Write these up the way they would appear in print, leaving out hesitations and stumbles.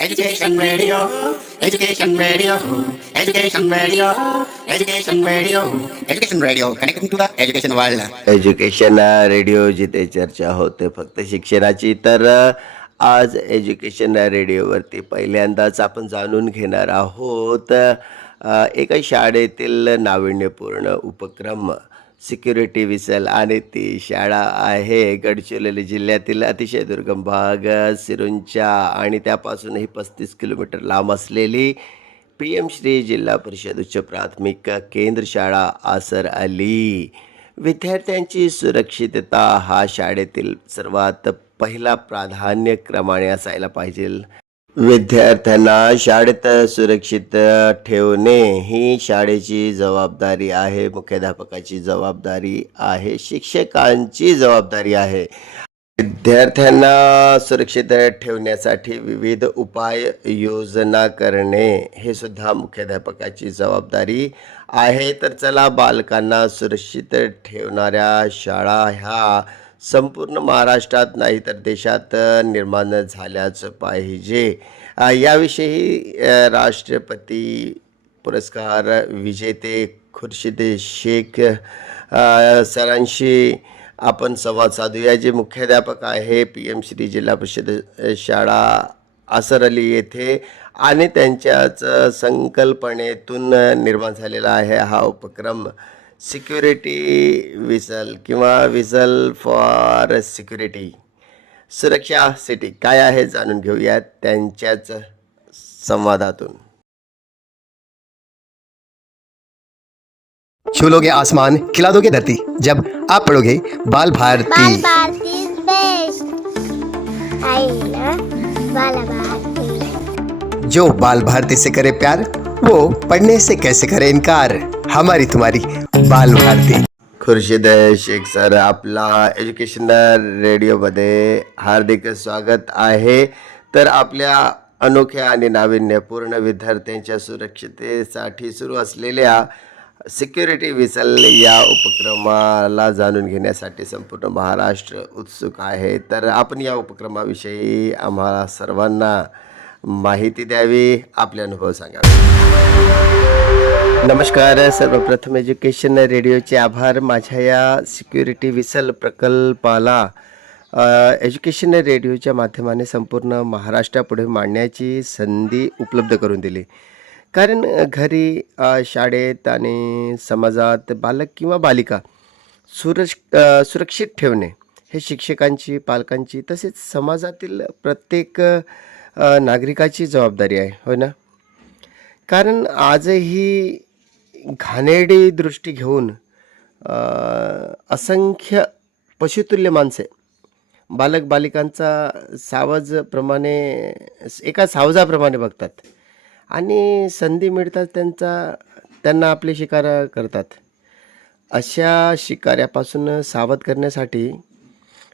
Education Radio, Education Radio, Education Radio, Education Radio, Education Radio, connecting to the education world. Education radio जिथे चर्चा होते फक्त शिक्षणाची, तर आज एज्युकेशन रेडिओवरती पहिल्यांदाच आपण जाणून घेणार आहोत एका शाळेतील नाविन्यपूर्ण उपक्रम सिक्युरिटी विसल. आणि ती शाळा आहे गडचिरोली जिल्ह्यातील अतिशय दुर्गम भाग सिरुंचा आणि त्यापासूनही 35 किलोमीटर लांब असलेली PM श्री जिल्हा परिषद उच्च प्राथमिक केंद्र शाळा आसर अली. विद्यार्थ्यांची सुरक्षितता हा शाळेतील सर्वात पहिला प्राधान्यक्रमाने असायला पाहिजे. विद्यार्थ्यांना शाळेत सुरक्षित ठेवणे ही शाळेची जबाबदारी आहे, मुख्याध्यापकाची जबाबदारी आहे, शिक्षकांची जबाबदारी आहे. विद्यार्थ्यांना सुरक्षित ठेवण्यासाठी विविध उपाय योजना करणे हे सुद्धा मुख्याध्यापकाची जबाबदारी आहे. तर चला, बालकांना सुरक्षित ठेवणाऱ्या शाळा ह्या संपूर्ण महाराष्ट्रात नाही तर देशात निर्माण झाल्याच पाहिजे. याविषयी राष्ट्रपती पुरस्कार विजेते खुर्शीद शेख सरांशी आपण संवाद साधूया, जे मुख्याध्यापक आहे PM श्री जिल्हा परिषद शाळा आसर अली येथे, आणि त्यांच्याच संकल्पनेतून निर्माण झालेला आहे हा उपक्रम सिक्युरिटी विसल किंवा विसल फॉर सिक्युरिटी, सुरक्षा सिटी. काय आहे जाणून घेऊयात त्यांच्याच संवादातून. छू लोगे आसमान, खिला दोगे धरती, जब आप पढ़ोगे बाल भारती. जो बाल भारती से करे प्यार, वो पढ़ने से कैसे करे इनकार. हमारी तुम्हारी बाल भारती. खुर्शीद शेख सर, आपला एज्युकेशन रेडिओमध्ये हार्दिक स्वागत आहे. तर आपल्या अनोख्या आणि नाविन्यपूर्ण विद्यार्थ्यांच्या सुरक्षिततेसाठी सुरू असलेल्या सिक्युरिटी विसल या उपक्रमाला जाणून घेण्यासाठी संपूर्ण महाराष्ट्र उत्सुक आहे. तर आपण या उपक्रमाविषयी आम्हाला सर्वांना माहिती द्यावी, आपले अनुभव सांगावे. नमस्कार. सर्वप्रथम एज्युकेशन रेडिओचे आभार. माझ्या या सिक्युरिटी विसल प्रकल्पाला एज्युकेशन रेडिओच्या माध्यमाने संपूर्ण महाराष्ट्रापुढे मांडण्याची संधी उपलब्ध करून दिली. कारण घरी, शाळेत आणि समाजात बालक किंवा बालिका सुरक्षित ठेवणे हे शिक्षकांची, पालकांची तसेच समाजातील प्रत्येक नागरिकाची जबाबदारी आहे, होय ना. कारण आजही घाणेरडी दृष्टी घेऊन असंख्य पशुतुल्य माणसे बालक बालिकांचा एका सावजाप्रमाणे बघतात आणि संधी मिळतात त्यांना आपले शिकार करतात. अशा शिकाऱ्यापासून सावध करण्यासाठी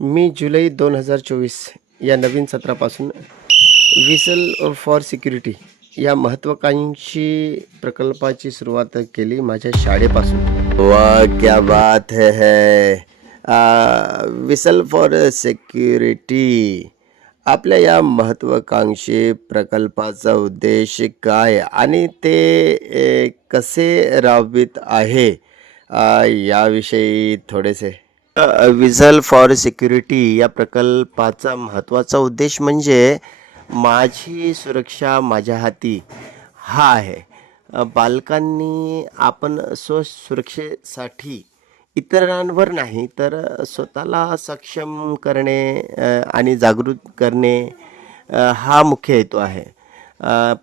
मी जुलै 2024 या नवीन सत्रापासून विसल फॉर सिक्युरिटी या महत्त्वाकांक्षी प्रकल्पाची सुरुवात केली माझ्या शाळेपासून. वाह, क्या बात है. विसल फॉर सिक्युरिटी, आपल्या या महत्त्वाकांक्षी प्रकल्पाचा उद्देश काय आणि ते कसे राबवित आहे याविषयी थोडेसे. विसल फॉर सिक्युरिटी या प्रकल्पाचा महत्त्वाचा उद्देश म्हणजे माझी सुरक्षा माझ्या हाती हा आहे. बालकांनी आपण स्वसुरक्षेसाठी इतरांवर नाही तर स्वतःला सक्षम करणे आणि जागृत करणे हा मुख्य हेतू आहे.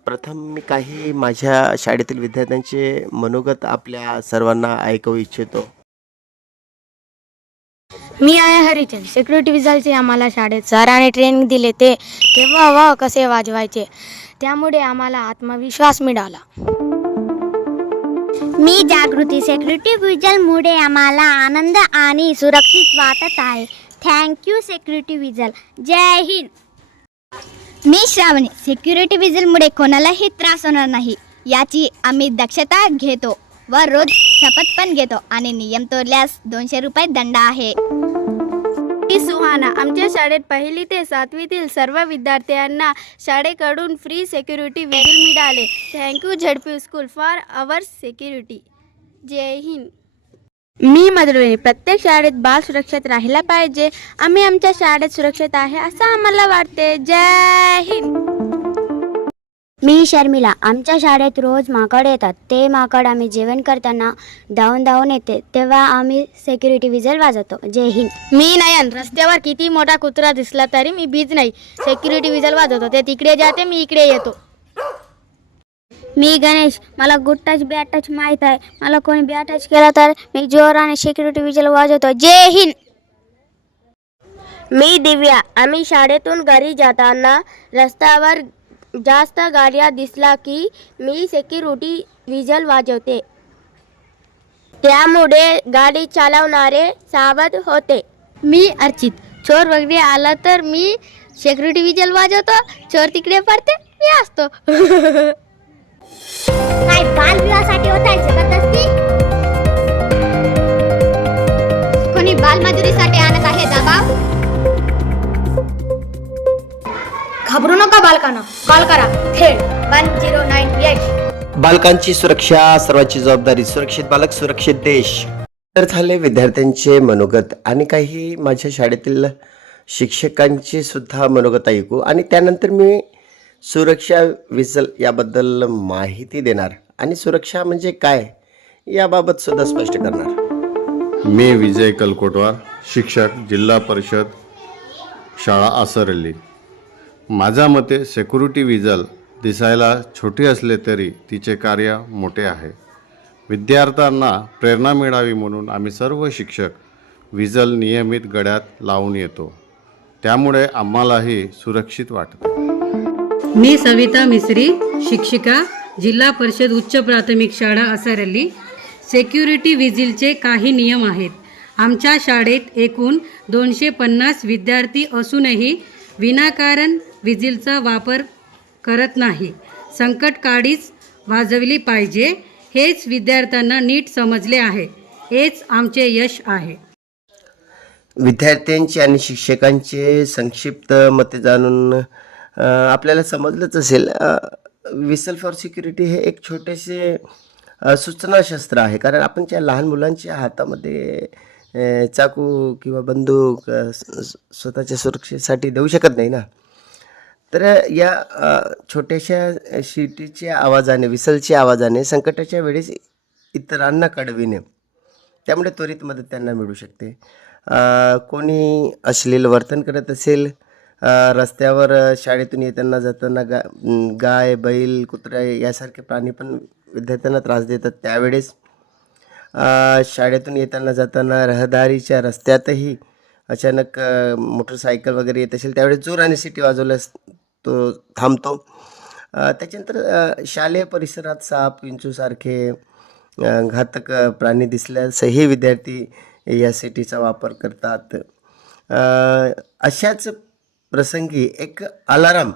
प्रथम मी काही माझ्या शाळेतील विद्यार्थ्यांचे मनोगत आपल्या सर्वांना ऐकवू इच्छितो. मी आहे हरिचंद. सिक्युरिटी विझलचे आम्हाला शाळेत सरांनी ट्रेनिंग दिले, ते केव्हा व कसे वाजवायचे, त्यामुळे आम्हाला आत्मविश्वास मिळाला. मी जागृती. सिक्युरिटी विझलमुळे आम्हाला आनंद आणि सुरक्षित वाटत आहे. Thank you security vigil. जय हिंद. मी श्रावणी. सिक्युरिटी विझलमुळे कोणालाही त्रास होणार नाही याची आम्ही दक्षता घेतो व रोज शपथ पण घेतो आणि नियम तोडल्यास 200 रुपये दंड आहे. मी सुहाना. आमच्या शाळेत 1ली ते 7वीतील सर्व विद्यार्थ्यांना शाळेकडून फ्री सिक्युरिटी विजिल मिळाले. Thank you ZP school for our security. जय हिंद. मी मधुरवेणी. प्रत्येक शाळेत बाल सुरक्षित राहिला पाहिजे. आम्ही आमच्या शाळेत सुरक्षित आहे असं आम्हाला वाटते. जय हिंद. मी शर्मिला. आमच्या शाळेत रोज माकड येतात. ते माकड आम्ही जेवण करताना धावून धावून येते तेव्हा आम्ही सिक्युरिटी विजल वाजवतो. जय हिंद. मी नयन. रस्त्यावर किती मोठा कुत्रा दिसला तरी मी भीत नाही. सिक्युरिटी विजल वाजवतो. ते तिकडे जाते, मी इकडे येतो. मी गणेश. मला गुड टच बॅड टच माहीत आहे. मला कोणी बॅड टच केला तर मी जोराने सिक्युरिटी विजल वाजवतो. जय हिंद. मी दिव्या. आम्ही शाळेतून घरी जाताना रस्त्यावर जास्त गाड्या दिसला की मी सिक्युरिटी विजल वाजवते. त्यामुळे गाडी चालवणारे सावध होते. मी अर्चित. चोर वगैरे आला तर मी सिक्युरिटी विजल वाजवतो. चोर तिकडे पडते, मी असतो. काय बालविवाहासाठी होत आहे जबरदस्ती? कोणी बालमजुरीसाठी आणत आहे दबाव? घाबरू नका बालकांना. कॉल करा थेट 1098. बालकांची सुरक्षा सर्वांची जबाबदारी. सुरक्षित बालक सुरक्षित देश. तर झाले विद्यार्थ्यांचे मनोगत आणि काही माझ्या शाळेतील शिक्षकांची सुद्धा मनोगत ऐकू आणि त्यानंतर मी सुरक्षा विसल याबद्दल माहिती देणार आणि सुरक्षा म्हणजे काय याबाबत सुद्धा स्पष्ट करणार. मी विजय कलकोटवार, शिक्षक, जिल्हा परिषद शाळा आसरली. माझ्या मते सिक्युरिटी विजल दिसायला छोटी असले तरी तिचे कार्य मोठे आहे. विद्यार्थ्यांना प्रेरणा मिळावी म्हणून आम्ही सर्व शिक्षक विजल नियमित गळ्यात लावून येतो. त्यामुळे आम्हालाही सुरक्षित वाटते. मी सविता मिसरी, शिक्षिका, जिल्हा परिषद उच्च प्राथमिक शाळा असरली. सिक्युरिटी विजिलचे काही नियम आहेत. आमच्या शाळेत एकूण 250 विद्यार्थी असूनही विनाकारण विजिलचा वापर करत नाही. संकटकाळीच वाजवली पाहिजे हेच विद्यार्थ्यांना नीट समजले आहे. हेच आमचे यश आहे. विद्यार्थ्यांचे आणि शिक्षकांचे संक्षिप्त मते जाणून आपल्याला समजलंच असेल. विसल फॉर सिक्युरिटी हे एक छोटेसे सूचनाशस्त्र आहे. कारण आपण ज्या लहान मुलांच्या हातामध्ये चाकू किंवा बंदूक स्वतःच्या सुरक्षेसाठी देऊ शकत नाही ना. तर या छोट्याशा शिटीच्या आवाजाने, विसलच्या आवाजाने संकटाच्या वेळेस इतरांना कळविणे, त्यामुळे त्वरित मदत त्यांना मिळू शकते. कोणी अश्लील वर्तन करत असेल, रस्त्यावर शाळेतून येताना जाताना गाय, बैल, कुत्रा यासारखे प्राणी पण विद्यार्थ्यांना त्रास देतात. त्यावेळेस शाळेतून येताना जाताना रहदारीच्या रस्त्यातही अचानक मोटरसायकल वगैरे येत असेल त्यावेळेस जोराने सिटी वाजवल्यास तो थांबतो. त्याच्यानंतर शालेय परिसरात साप, विंचूसारखे घातक प्राणी दिसल्यासही विद्यार्थी या सिटीचा वापर करतात. अशाच प्रसंगी एक अलाराम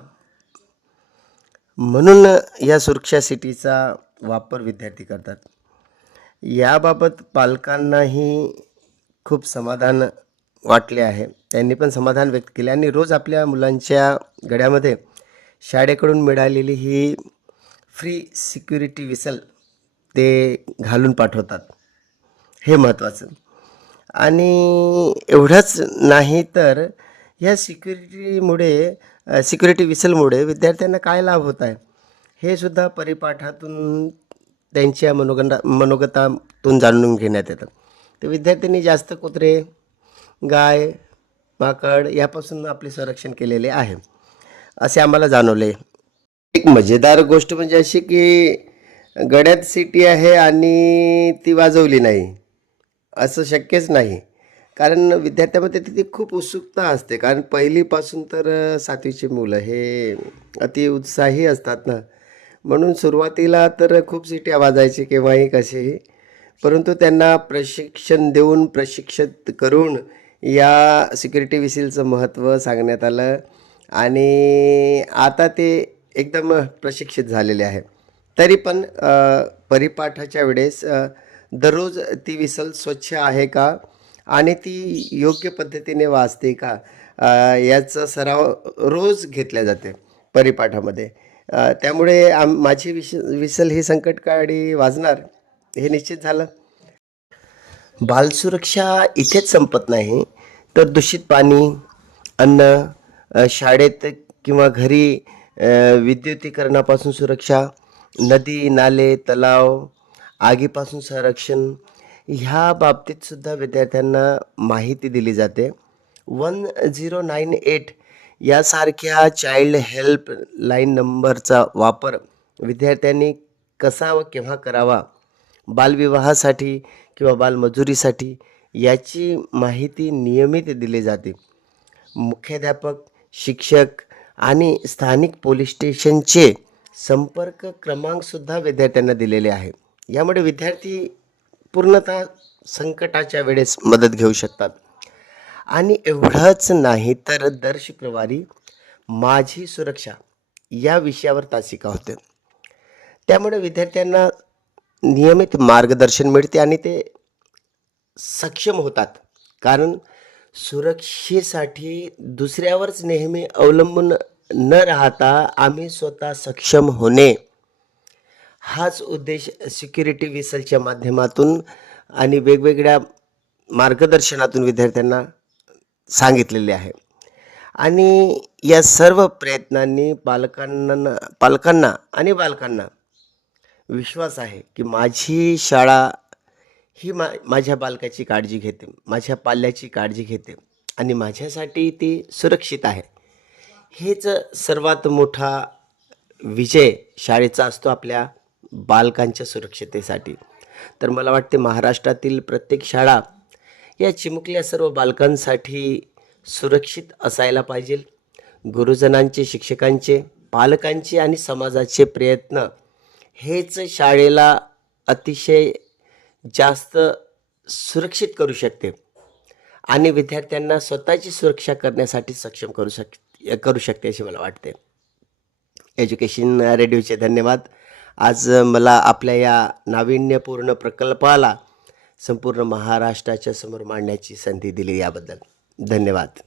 म्हणून या सुरक्षा सिटीचा वापर विद्यार्थी करतात. याबाबत पालकांनाही खूप समाधान वाटले आहे. त्यांनी पण समाधान व्यक्त केले आणि रोज आपल्या मुलांच्या गळ्यामध्ये शाळेकडून मिळालेली ही फ्री सिक्युरिटी विसल ते घालून पाठवतात. हे महत्त्वाचं. आणि एवढंच नाही तर ह्या सिक्युरिटी विसलमुळे विद्यार्थ्यांना काय लाभ होत आहे हे सुद्धा परिपाठातून त्यांच्या मनोगतातून जाणून घेण्यात येतं. तर विद्यार्थ्यांनी जास्त कुत्रे, गाय, माकड यापासून आपले संरक्षण केलेले आहे असे आम्हाला जाणवले. एक मजेदार गोष्ट म्हणजे अशी की गड्यात सिटी आहे आणि ती वाजवली नाही असं शक्यच नाही. कारण विद्यार्थ्यामध्ये तिथे खूप उत्सुकता असते. कारण पहिलीपासून तर 7वीची मुलं हे अति उत्साही असतात ना. म्हणून सुरुवातीला तर खूप सिट्या वाजायची केव्हाही कसेही, परंतु त्यांना प्रशिक्षण देऊन प्रशिक्षित करून या सिक्युरिटी विसिलचं महत्त्व सांगण्यात आलं आणि आता ते एकदम प्रशिक्षित झालेले आहे. तरी पण परिपाठाच्या वेळेस दररोज ती विसल स्वच्छ आहे का आणि ती योग्य पद्धतीने वाचते का याचा सराव रोज घेतला जाते परिपाठामध्ये. त्यामुळे माझी विसल ही संकटकाळी वाजणार हे निश्चित झालं. बालसुरक्षा इथेच संपत नाही, तर दूषित पाणी, अन्न, शाळेत किंवा घरी विद्युतीकरणापासून सुरक्षा, नदी, नाले, तलाव, आगीपासून संरक्षण ह्या बाबतीत सुद्धा विद्यार्थ्यांना माहिती दिली जाते. 1098 यासारख्या चाइल्ड हेल्पलाईन नंबरचा वापर विद्यार्थ्यांनी कसा व केव्हा करावा, बालविवाहासाठी किंवा बालमजुरीसाठी याची माहिती नियमित दिली जाते. मुख्याध्यापक, शिक्षक आणि स्थानिक पोलीस स्टेशनचे संपर्क क्रमांकसुद्धा विद्यार्थ्यांना दिलेले आहे. यामुळे विद्यार्थी पूर्णतः संकटाच्या वेळेस मदत घेऊ शकतात. आणि एवढंच नाही तर दर शुक्रवारी माझी सुरक्षा या विषयावर तासिका होते. त्यामुळे विद्यार्थ्यांना नियमित मार्गदर्शन मिळते आणि ते सक्षम होतात. कारण सुरक्षेसाठी दुसऱ्यावरच नेहमी अवलंबून न राहता आम्ही स्वतः सक्षम होणे हाच उद्देश सिक्युरिटी व्हिसलच्या माध्यमातून आणि वेगवेगळ्या मार्गदर्शनातून विद्यार्थ्यांना सांगितलेले आहे. आणि या सर्व प्रयत्नांनी पालकांना आणि बालकांना विश्वास आहे की माझी शाळा ही माझ्या बालकाची काळजी घेते, माझ्या पाल्याची काळजी घेते आणि माझ्यासाठी ती सुरक्षित आहे. हेच सर्वात मोठा विजय शाळेचा असतो आपल्या बालकांच्या सुरक्षितेसाठी. तर मला वाटते महाराष्ट्रातील प्रत्येक शाळा या चिमुकल्या सर्व बालकांसाठी सुरक्षित असायला पाहिजे. गुरुजनांचे, शिक्षकांचे, पालकांचे आणि समाजाचे प्रयत्न हेच शाळेला अतिशय जास्त सुरक्षित करू शकते आणि विद्यार्थ्यांना स्वतःची सुरक्षा करण्यासाठी सक्षम करू शकते असे मला वाटते. एज्युकेशन रेडिओचे धन्यवाद. आज मला आपल्या या नाविन्यपूर्ण प्रकल्पाला संपूर्ण महाराष्ट्राच्या समोर मांडण्याची संधी दिली याबद्दल धन्यवाद.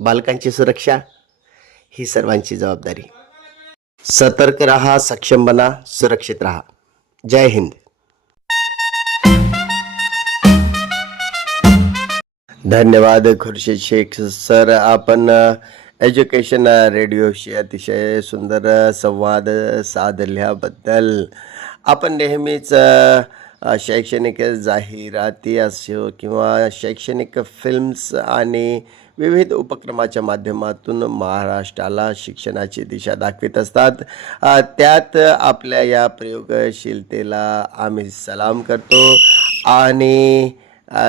बालकांची सुरक्षा ही सर्वांची जबाबदारी. सतर्क रहा, सक्षम बना, सुरक्षित रहा. जय हिंद. धन्यवाद खुर्शीद शेख सर. आपण एज्युकेशन रेडिओशी अतिशय सुंदर संवाद साधल्याबद्दल. आपण नेहमीच शैक्षणिक जाहिराती असो किंवा शैक्षणिक फिल्म्स आणि विविध उपक्रमाच्या माध्यमातून महाराष्ट्राला शिक्षणाची दिशा दाखवित असतात. त्यात आपल्या या प्रयोगशीलतेला आम्ही सलाम करतो. आणि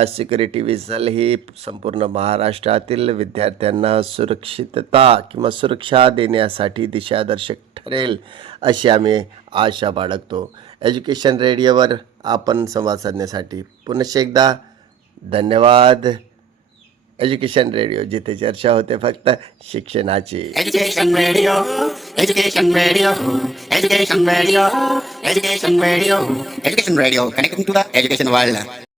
सिक्युरिटी व्हिसल ही संपूर्ण महाराष्ट्रातील विद्यार्थ्यांना सुरक्षितता किंवा सुरक्षा देण्यासाठी दिशादर्शक ठरेल अशी आम्ही आशा बाळगतो. एज्युकेशन रेडिओवर आपण संवाद साधण्यासाठी पुनश्च एकदा धन्यवाद. एज्युकेशन रेडिओ, जिथे चर्चा होते फक्त शिक्षणाची. Education radio, education radio, education radio, education radio, education radio, connecting to the education world.